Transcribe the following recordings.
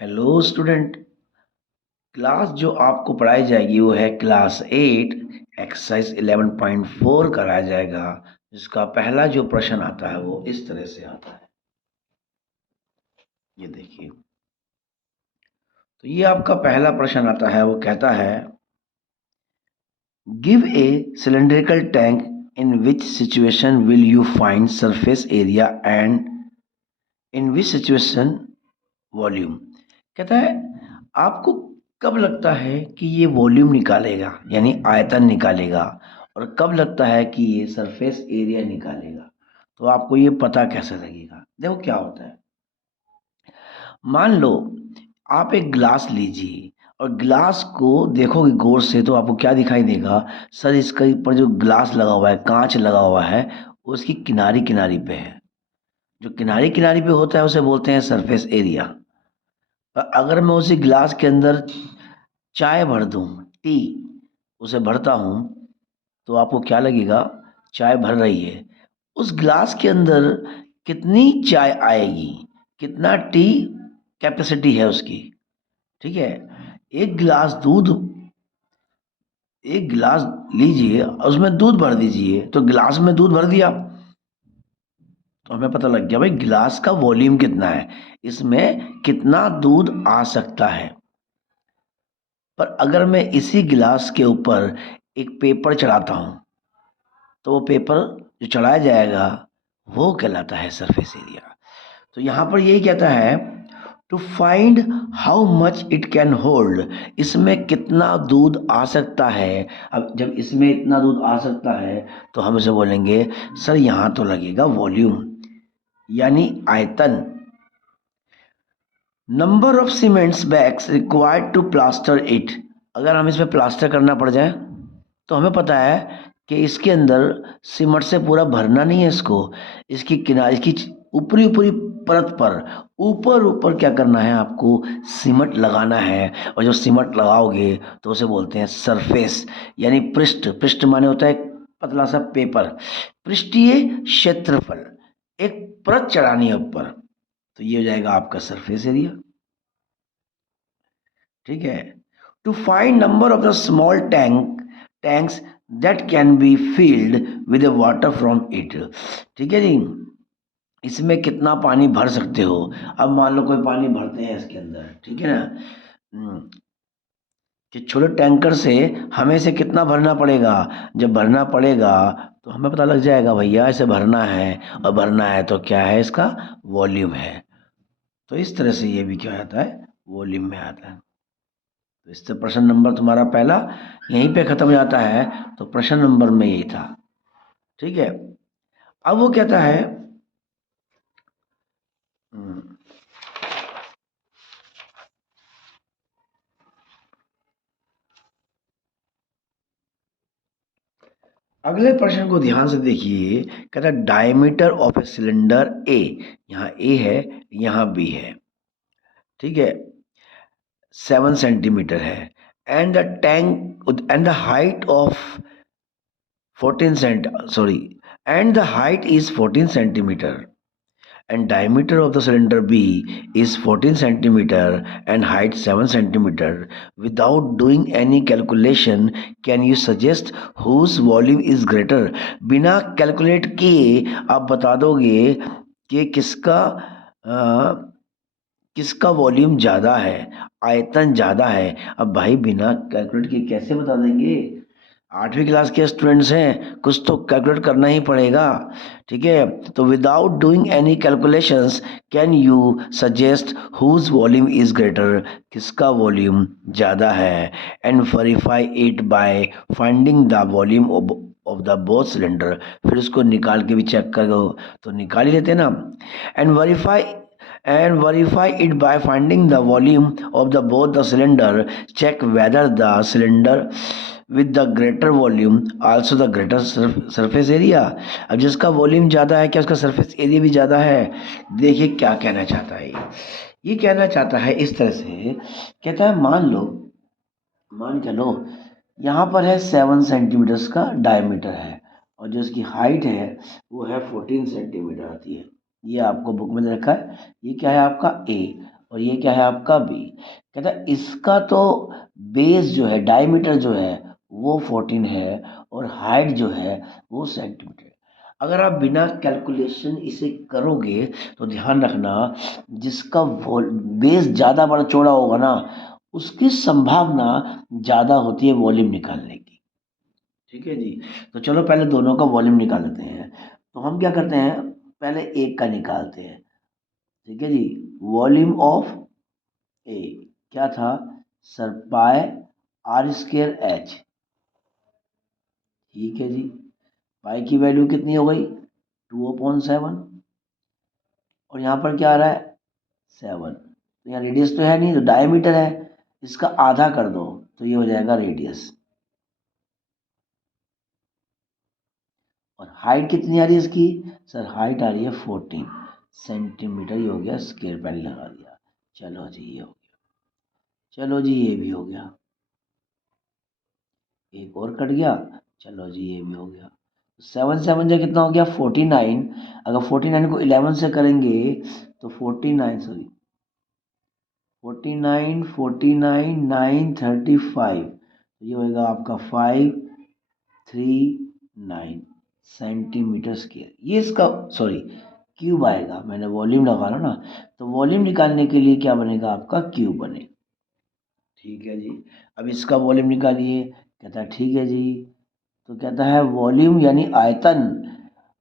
Hello student. Class जो आपको पढ़ाई जाएगी वो है क्लास 8 एक्सरसाइज 11.4 कराया जाएगा, जिसका पहला जो प्रश्न आता है वो इस तरह से आता है। ये देखिए, तो ये आपका पहला प्रश्न आता है, वो कहता है give a cylindrical tank in which situation will you find surface area and in which situation volume. कहता है आपको कब लगता है कि ये वॉल्यूम निकालेगा यानी आयतन निकालेगा, और कब लगता है कि ये सरफेस एरिया निकालेगा। तो आपको ये पता कैसे लगेगा। देखो क्या होता है, मान लो आप एक ग्लास लीजिए और ग्लास को देखोगे गौर से तो आपको क्या दिखाई देगा। सर इसके ऊपर जो ग्लास लगा हुआ है, कांच लगा हुआ है, उसकी किनारी किनारी पे है। जो किनारी किनारी पे होता है उसे बोलते हैं सरफेस एरिया। अगर मैं उसी ग्लास के अंदर चाय भर दूं, टी उसे भरता हूं, तो आपको क्या लगेगा, चाय भर रही है। उस ग्लास के अंदर कितनी चाय आएगी, कितना टी कैपेसिटी है उसकी। ठीक है, एक गिलास दूध, एक गिलास लीजिए और उसमें दूध भर दीजिए, तो गिलास में दूध भर दिया तो हमें पता लग गया भाई गिलास का वॉल्यूम कितना है, इसमें कितना दूध आ सकता है। पर अगर मैं इसी गिलास के ऊपर एक पेपर चढ़ाता हूं, तो वो पेपर जो चढ़ाया जाएगा वो कहलाता है सरफेस एरिया। तो यहां पर यही कहता है to find how much it can hold, इसमें कितना दूध आ सकता है। अब जब इसमें इतना दूध आ सकता है तो हम इसे बोलेंगे सर यहां तो लगेगा वॉल्यूम यानी आयतन। Number of cements bags required to plaster it, अगर हम इसमें प्लास्टर करना पड़ जाए तो हमें पता है कि इसके अंदर सीमेंट से पूरा भरना नहीं है इसको, इसकी किनारे की ऊपरी ऊपरी परत पर ऊपर ऊपर क्या करना है, आपको सीमेंट लगाना है। और जब सीमेंट लगाओगे तो उसे बोलते हैं सरफेस यानी पृष्ठ। पृष्ठ माने होता है पतला सा पेपर, पृष्ठीय क्षेत्रफल, एक परत चढ़ानी है ऊपर, तो ये हो जाएगा आपका सरफेस एरिया। ठीक है, to find number of the small tanks that can be filled with water from it. ठीक है जी, इसमें कितना पानी भर सकते हो। अब मान लो कोई पानी भरते हैं इसके अंदर, ठीक है ना, कि छोटे टैंकर से हमें से कितना भरना पड़ेगा। जब भरना पड़ेगा तो हमें पता लग जाएगा भैया इसे भरना है, और भरना है तो क्या है, इसका वॉल्यूम है। तो इस तरह से ये भी क्या आता है, वॉल्यूम में आता है। तो इससे प्रश्न नंबर तुम्हारा पहला यहीं पे खत्म हो जाता है। तो प्रश्न नंबर में यही था। ठीक है, अब वो कहता है हम्म, अगले प्रश्न को ध्यान से देखिए। कहता है डायमीटर ऑफ ए सिलेंडर ए, यहाँ ए है यहाँ बी है, ठीक है, 7 सेंटीमीटर है। And the tank and the height of 14 cent sorry and the height is 14 centimetre and diameter of the cylinder B is 14 centimeter and height 7 centimeter. Without doing any calculation, can you suggest whose volume is greater? बिना calculate किए आप बता दोगे कि किसका volume ज़्यादा है, आयतन ज़्यादा है। अब भाई बिना कैलकुलेट किए कैसे बता देंगे, 8वीं क्लास के स्टूडेंट्स हैं, कुछ तो कैलकुलेट करना ही पड़ेगा। ठीक है, तो without doing any calculations can you suggest whose volume is greater, किसका वॉल्यूम ज़्यादा है। And verify it by finding the volume of the both cylinder, फिर उसको निकाल के भी चेक करो, तो निकाल ही लेते हैं ना। And verify it by finding the volume of the both the cylinder. Check whether the cylinder with the greater volume also the greater surface area. अब जिसका वॉल्यूम ज़्यादा है क्या उसका सरफेस एरिया भी ज़्यादा है। देखिए क्या कहना चाहता है ये कहना चाहता है इस तरह से, कहता है मान के लो यहाँ पर है 7 सेंटीमीटर का डायमीटर है, और जो इसकी हाइट है वो है 14 सेंटीमीटर आती है। ये आपको बुक में दे रखा है, ये क्या है आपका ए, और ये क्या है आपका बी। कहता है इसका तो बेस जो है, डायमीटर जो है वो 14 है और हाइट जो है वो सेंटीमीटर। अगर आप बिना कैलकुलेशन इसे करोगे तो ध्यान रखना, जिसका बेस ज़्यादा बड़ा चौड़ा होगा ना, उसकी संभावना ज़्यादा होती है वॉल्यूम निकालने की। ठीक है जी। तो चलो पहले दोनों का वॉल्यूम निकाल लेते हैं। तो हम क्या करते हैं, पहले एक का निकालते हैं। ठीक है जी। वॉल्यूम ऑफ ए क्या था sir, pi r square h. ठीक है जी। पाई की वैल्यू कितनी हो गई 2/7, और यहाँ पर क्या आ रहा है 7। तो यहाँ रेडियस तो है नहीं, तो डायमीटर है, इसका आधा कर दो तो ये हो जाएगा रेडियस। और हाइट कितनी आ रही है इसकी सर, हाइट आ रही है 14 सेंटीमीटर। ये हो गया स्क्वायर, पहले लगा दिया। चलो जी ये हो गया, चलो जी ये भी हो गया, एक और कट गया। चलो जी ये भी हो गया। 7 7 जा कितना हो गया 49। अगर 49 को 11 से करेंगे तो 49, सॉरी 49 49 9 35, ये होगा आपका 539 सेंटीमीटर स्क्वायर। ये इसका सॉरी क्यूब आएगा, मैंने वॉल्यूम लगाना ना, तो वॉल्यूम निकालने के लिए क्या बनेगा आपका क्यूब बनेगा। ठीक है जी। अब इसका वॉल्यूम निकालिए। कहता है ठीक है जी। तो कहता है वॉल्यूम यानी आयतन,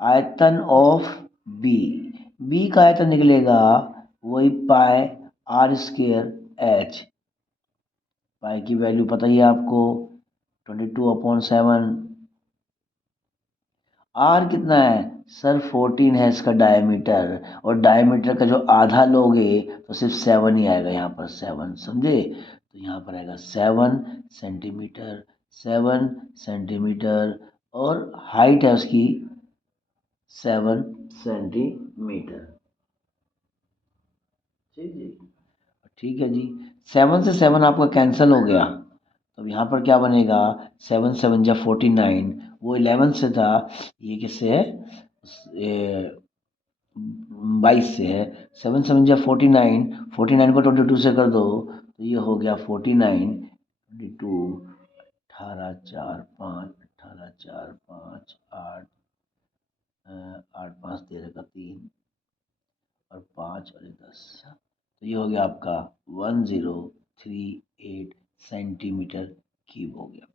आयतन ऑफ बी। बी का आयतन निकलेगा वही पाई आर स्क्र एच। पाई की वैल्यू पता ही है आपको 22/7। आर कितना है सर 14 है इसका डायमीटर, और डायमीटर का जो आधा लोगे तो सिर्फ 7 ही आएगा, यहाँ पर 7 समझे। तो यहाँ पर आएगा 7 सेंटीमीटर, 7 सेंटीमीटर, और हाइट है उसकी 7 सेंटीमीटर। ठीक जी। ठीक है जी। 7 से 7 आपका कैंसिल हो गया, तो यहाँ पर क्या बनेगा 7 7 जा 49, वो 11 से था, ये किससे है, ये 22 से है। 7 7 जा 49, 49 को 22 से कर दो तो ये हो गया 49, 22, 18 4 5, 18 4 5 8, 8 5 13 का 3 और 5 और 10, तो ये हो गया आपका 1038 सेंटीमीटर क्यूब हो गया।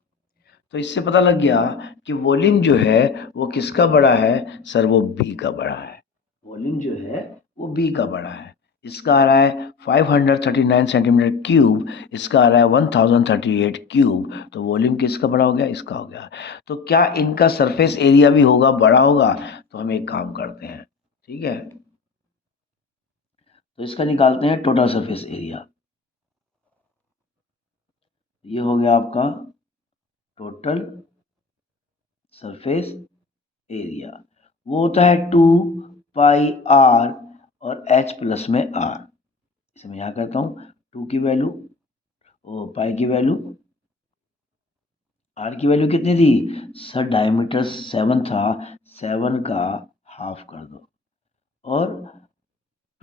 तो इससे पता लग गया कि वॉल्यूम जो है वो किसका बड़ा है सर, वो बी का बड़ा है। वॉल्यूम जो है वो बी का बड़ा है। इसका आ रहा है 539 सेंटीमीटर क्यूब, इसका आ रहा है 1038 क्यूब। तो वॉल्यूम किसका बड़ा हो गया, इसका हो गया। तो क्या इनका सरफेस एरिया भी होगा, बड़ा होगा। तो हम एक काम करते हैं, ठीक है, तो इसका निकालते हैं टोटल सरफेस एरिया। ये हो गया आपका टोटल सरफेस एरिया, वो होता है 2 पाई आर और एच प्लस में आर। इसे मैं यहाँ करता हूँ, 2 की वैल्यू, ओ पाई की वैल्यू, आर की वैल्यू कितनी थी सर, डायमीटर 7 था, 7 का हाफ कर दो, और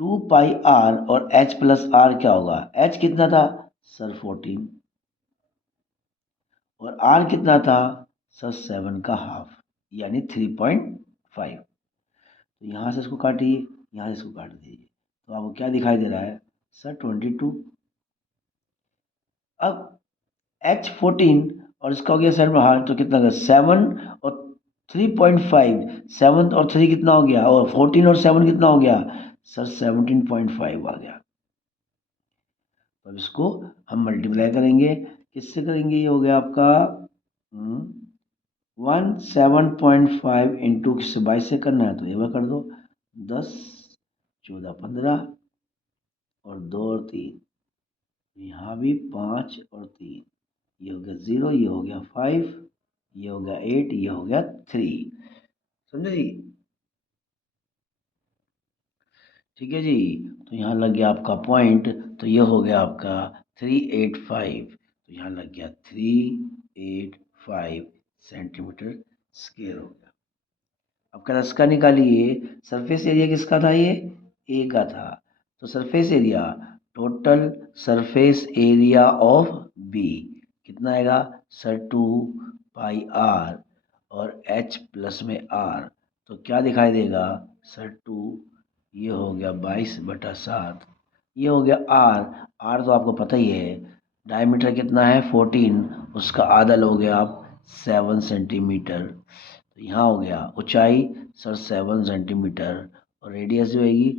2 पाई आर और एच प्लस आर क्या होगा, एच कितना था सर 14, और आर कितना था सर 7 का हाफ यानी 3.5। तो यहाँ से इसको काटिए, यहाँ से इसको काट दीजिए, तो आपको क्या दिखाई दे रहा है सर 22। अब H14 और इसका हो गया सर बाहर, तो कितना 7 और 3.5, 7 और 3 कितना हो गया, और 14 और 7 कितना हो गया सर 17.5 आ गया। तो अब इसको हम मल्टीप्लाई करेंगे, किससे करेंगे, ये हो गया आपका 17.5 इंटू किससे 22 से करना है तो ये कर दो, 10 14 15 और 2 और 3, यहाँ भी 5 और 3, ये हो गया 0, ये हो गया 5, ये हो गया 8, ये हो गया 3। समझे जी। ठीक है जी। तो यहाँ लग गया आपका पॉइंट, तो ये हो गया आपका 385, तो यहाँ लग गया 385 सेंटीमीटर स्क्वायर हो गया। अब कलश का निकालिए, सरफेस एरिया किसका था, ये ए का था, तो surface area total surface area of b कितना आएगा सर 2 पाई आर और एच प्लस में आर, तो क्या दिखाई देगा सर 2, ये हो गया 22/7, ये हो गया आर, आर तो आपको पता ही है डायमीटर कितना है 14, उसका आधा लोगे आप 7 सेंटीमीटर, तो यहाँ हो गया ऊंचाई सर 7 सेंटीमीटर और रेडियस जो आएगी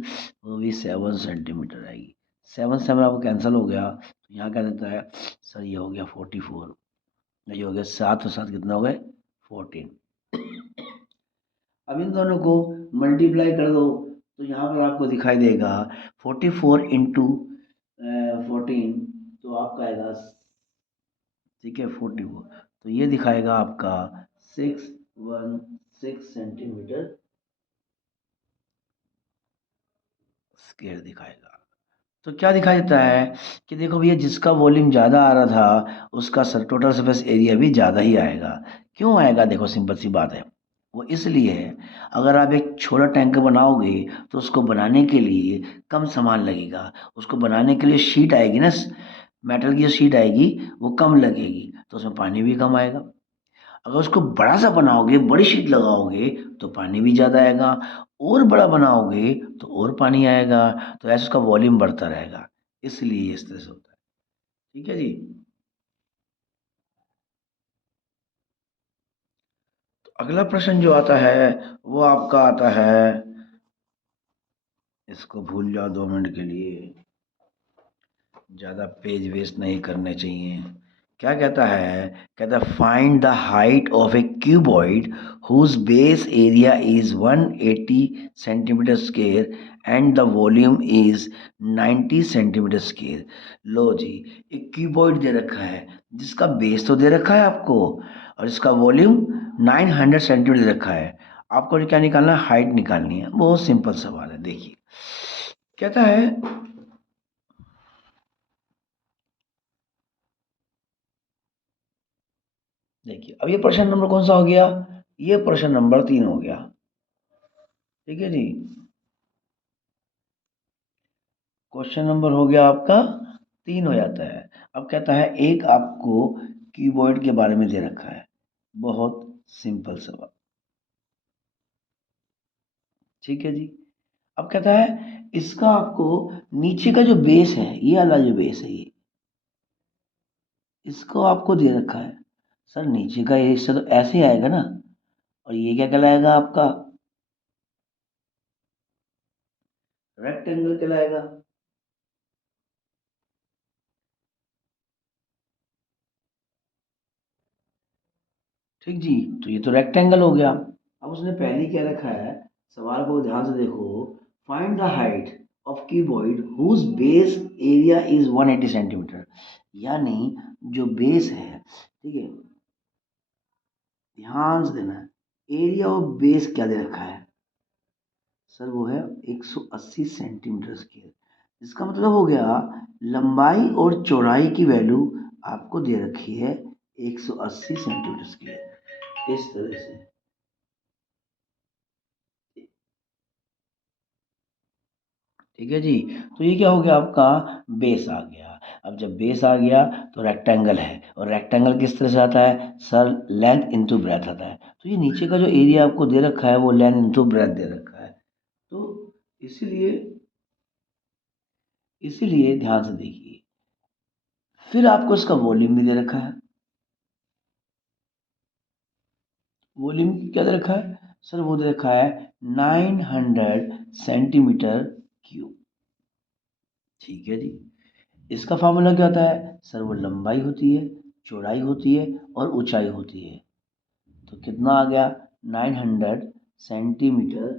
वो भी 7 सेंटीमीटर आएगी। 7 7 आपको कैंसिल हो गया तो यहाँ क्या देता है सर ये हो गया 44, ये हो गया 7 और 7 कितना हो गए 14। अब इन दोनों को मल्टीप्लाई कर दो तो यहाँ पर आपको दिखाई देगा 44 इंटू 14, तो आपका आएगा ठीक है 44, तो ये दिखाएगा आपका 616 सेंटीमीटर स्क्वायर दिखाएगा। तो क्या दिखाई देता है कि देखो भैया जिसका वॉल्यूम ज़्यादा आ रहा था उसका सर टोटल सरफेस एरिया भी ज़्यादा ही आएगा। क्यों आएगा देखो सिंपल सी बात है, वो इसलिए है अगर आप एक छोटा टैंक बनाओगे तो उसको बनाने के लिए कम सामान लगेगा, उसको बनाने के लिए शीट आएगी ना, मेटल की जो शीट आएगी वो कम लगेगी तो उसमें पानी भी कम आएगा। अगर उसको बड़ा सा बनाओगे बड़ी शीट लगाओगे तो पानी भी ज़्यादा आएगा, और बड़ा बनाओगे तो और पानी आएगा, तो ऐसे उसका वॉल्यूम बढ़ता रहेगा, इसलिए इस तरह से होता है। ठीक है जी। तो अगला प्रश्न जो आता है वो आपका आता है, इसको भूल जाओ 2 मिनट के लिए, ज़्यादा पेज वेस्ट नहीं करने चाहिए। क्या कहता है, कहता है find the height of a cuboid whose base area is 180 centimetre square and the volume is 90 centimetre square. लो जी, एक क्यूबॉइड दे रखा है जिसका बेस तो दे रखा है आपको और इसका वॉल्यूम 900 सेंटीमीटर दे रखा है, आपको क्या निकालना है हाइट निकालनी है। बहुत सिंपल सवाल है, देखिए कहता है देखिए अब ये प्रश्न नंबर कौन सा हो गया, ये प्रश्न नंबर 3 हो गया। ठीक है जी, क्वेश्चन नंबर हो गया आपका 3 हो जाता है। अब कहता है एक आपको कीबोर्ड के बारे में दे रखा है, बहुत सिंपल सवाल। ठीक है जी, अब कहता है इसका आपको नीचे का जो बेस है, ये वाला जो बेस है ये, इसको आपको दे रखा है। सर नीचे का ये हिस्सा तो ऐसे ही आएगा ना, और ये क्या कहलाएगा आपका रेक्टेंगल कहलाएगा। ठीक जी, तो ये तो रेक्टेंगल हो गया। अब उसने पहले क्या रखा है, सवाल को ध्यान से देखो, find the height of cuboid whose base area is 180 centimetre, यानी जो बेस है, ठीक है, ध्यान से देना, एरिया ऑफ बेस क्या दे रखा है सर, वो है 180 सेंटीमीटर स्क्वायर। इसका मतलब हो गया लंबाई और चौड़ाई की वैल्यू आपको दे रखी है 180 सेंटीमीटर स्क्वायर, इस तरह से। ठीक है जी, तो ये क्या हो गया आपका बेस आ गया। अब जब बेस आ गया तो रेक्टेंगल है, और रेक्टेंगल किस तरह से आता है सर, लेंथ इनटू ब्रेथ आता है, तो ये नीचे का जो एरिया आपको दे रखा है वो लेंथ इनटू ब्रेथ दे रखा है, तो इसीलिए इसीलिए ध्यान से देखिए, फिर आपको इसका वॉल्यूम भी दे रखा है। वॉल्यूम क्या दे रखा है सर, वो दे रखा है 900 सेंटीमीटर क्यूब। ठीक है जी, इसका फार्मूला क्या होता है सर, वो लंबाई होती है, चौड़ाई होती है और ऊंचाई होती है, तो कितना आ गया 900 सेंटीमीटर।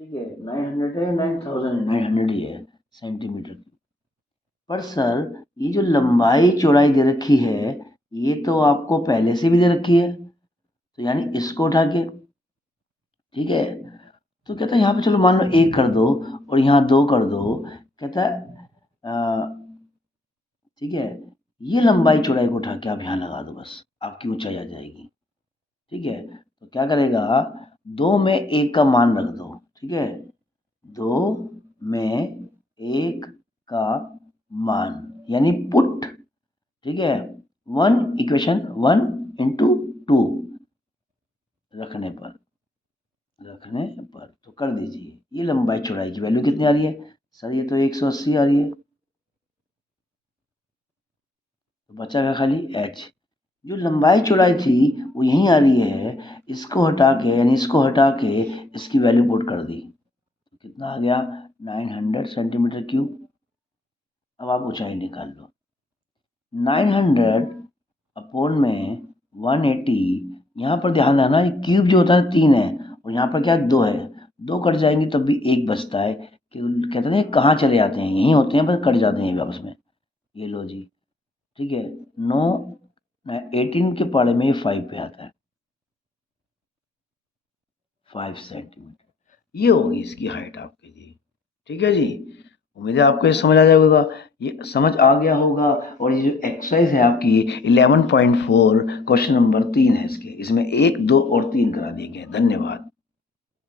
ठीक है, 900 है 9000, 900 ही है सेंटीमीटर की। पर सर ये जो लंबाई चौड़ाई दे रखी है ये तो आपको पहले से भी दे रखी है, तो यानी इसको उठा के, ठीक है, तो कहता है यहाँ पे चलो मान लो 1 कर दो और यहाँ 2 कर दो, कहता है ठीक है, ये लंबाई चौड़ाई को उठा के आप यहाँ लगा दो, बस आपकी ऊंचाई आ जाएगी। ठीक है, तो क्या करेगा, 2 में 1 का मान रख दो, ठीक है, 2 में 1 का मान, यानी पुट, ठीक है, 1 × 1 रखने पर तो कर दीजिए। ये लंबाई चौड़ाई की वैल्यू कितनी आ रही है सर? ये तो 180 आ रही है, तो बचा क्या खाली h। जो लंबाई चौड़ाई थी वो यहीं आ रही है, इसको हटा के यानी इसको हटा के इसकी वैल्यू पुट कर दी, तो कितना आ गया 900 सेंटीमीटर क्यूब। अब आप ऊंचाई निकाल लो, 900 अपॉन में 180, यहाँ पर ध्यान देना ये क्यूब जो होता है 3 है और यहाँ पर क्या 2 है, 2 कट जाएंगी तब भी 1 बचता है, कि कहते हैं कहाँ चले जाते हैं, यहीं होते हैं बस कट जाते हैं आपस में। ये लो जी, ठीक है, 9 18 के पारे में 5 पे आता है, 5 सेंटीमीटर ये होगी इसकी हाइट आपके जी। ठीक है जी, उम्मीद है आपको ये समझ आ जाएगा, ये समझ आ गया होगा। और ये जो एक्सरसाइज है आपकी 11.4 क्वेश्चन नंबर 3 है इसके, इसमें 1, 2 और 3 करा दिए गए। धन्यवाद।